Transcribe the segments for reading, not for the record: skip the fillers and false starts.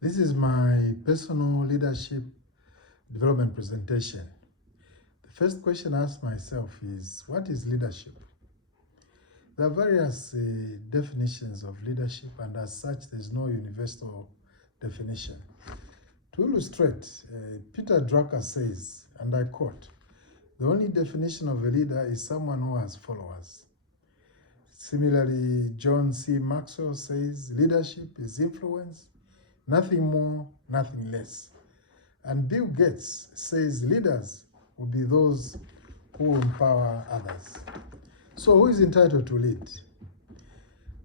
This is my personal leadership development presentation. The first question I ask myself is, what is leadership? There are various definitions of leadership, and as such, there's no universal definition. To illustrate, Peter Drucker says, and I quote, "The only definition of a leader is someone who has followers." Similarly, John C. Maxwell says, "Leadership is influence, nothing more, nothing less." And Bill Gates says leaders will be those who empower others. So who is entitled to lead?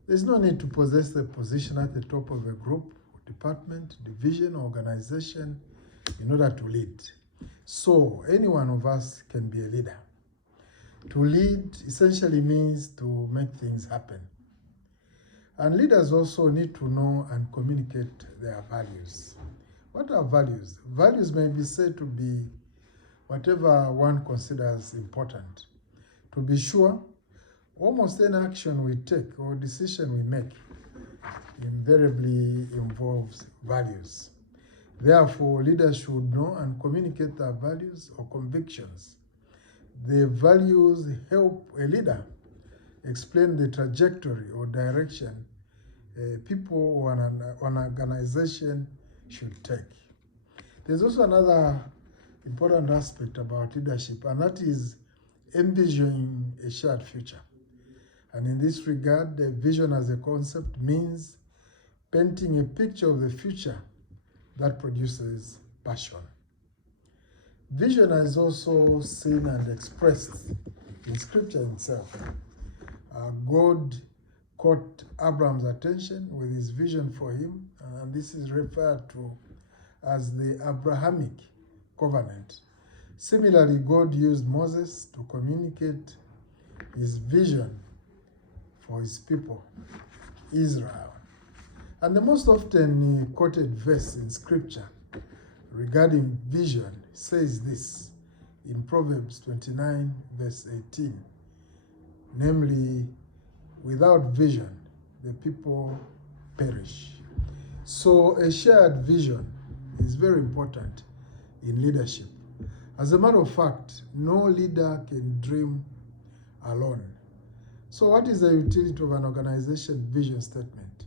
There's no need to possess the position at the top of a group, department, division, or organization in order to lead. So any one of us can be a leader. To lead essentially means to make things happen. And leaders also need to know and communicate their values. What are values? Values may be said to be whatever one considers important. To be sure, almost any action we take or decision we make invariably involves values. Therefore, leaders should know and communicate their values or convictions. The values help a leader explain the trajectory or direction people or an organization should take. There's also another important aspect about leadership, and that is envisioning a shared future. And in this regard, the vision as a concept means painting a picture of the future that produces passion. Vision is also seen and expressed in Scripture itself. God caught Abraham's attention with his vision for him, and this is referred to as the Abrahamic covenant. Similarly, God used Moses to communicate his vision for his people, Israel. And the most often quoted verse in Scripture regarding vision says this in Proverbs 29, verse 18, namely, "Without vision, the people perish." So a shared vision is very important in leadership. As a matter of fact, no leader can dream alone. So what is the utility of an organization vision statement?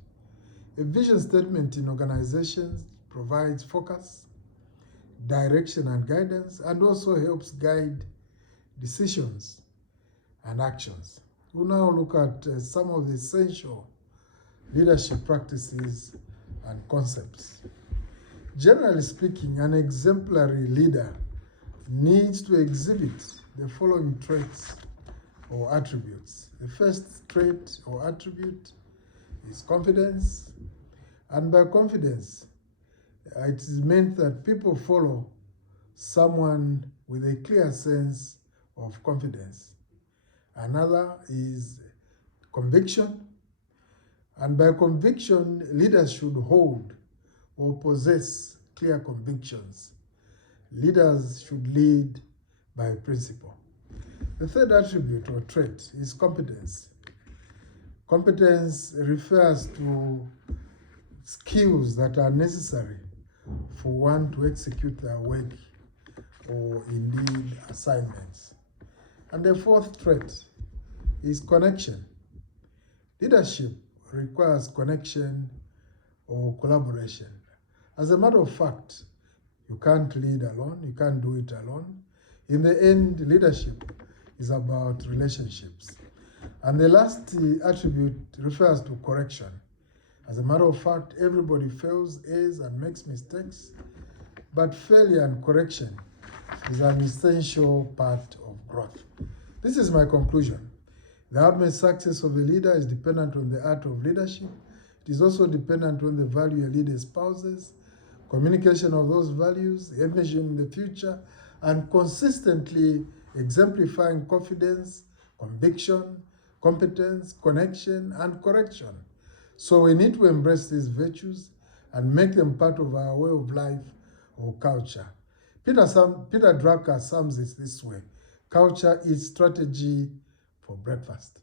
A vision statement in organizations provides focus, direction and guidance, and also helps guide decisions and actions. We'll now look at some of the essential leadership practices and concepts. Generally speaking, an exemplary leader needs to exhibit the following traits or attributes. The first trait or attribute is confidence, and by confidence, it is meant that people follow someone with a clear sense of confidence. Another is conviction, and by conviction, leaders should hold or possess clear convictions. Leaders should lead by principle. The third attribute or trait is competence. Competence refers to skills that are necessary for one to execute their work or indeed assignments. And the fourth trait is connection. Leadership requires connection or collaboration. As a matter of fact, you can't lead alone, you can't do it alone. In the end, leadership is about relationships. And the last attribute refers to correction. As a matter of fact, everybody fails, errs, and makes mistakes, but failure and correction is an essential part of growth. This is my conclusion. The ultimate success of a leader is dependent on the art of leadership. It is also dependent on the value a leader espouses, communication of those values, envisioning the future, and consistently exemplifying confidence, conviction, competence, connection, and correction. So we need to embrace these virtues and make them part of our way of life or culture. Peter Drucker sums it this way: culture is strategy for breakfast.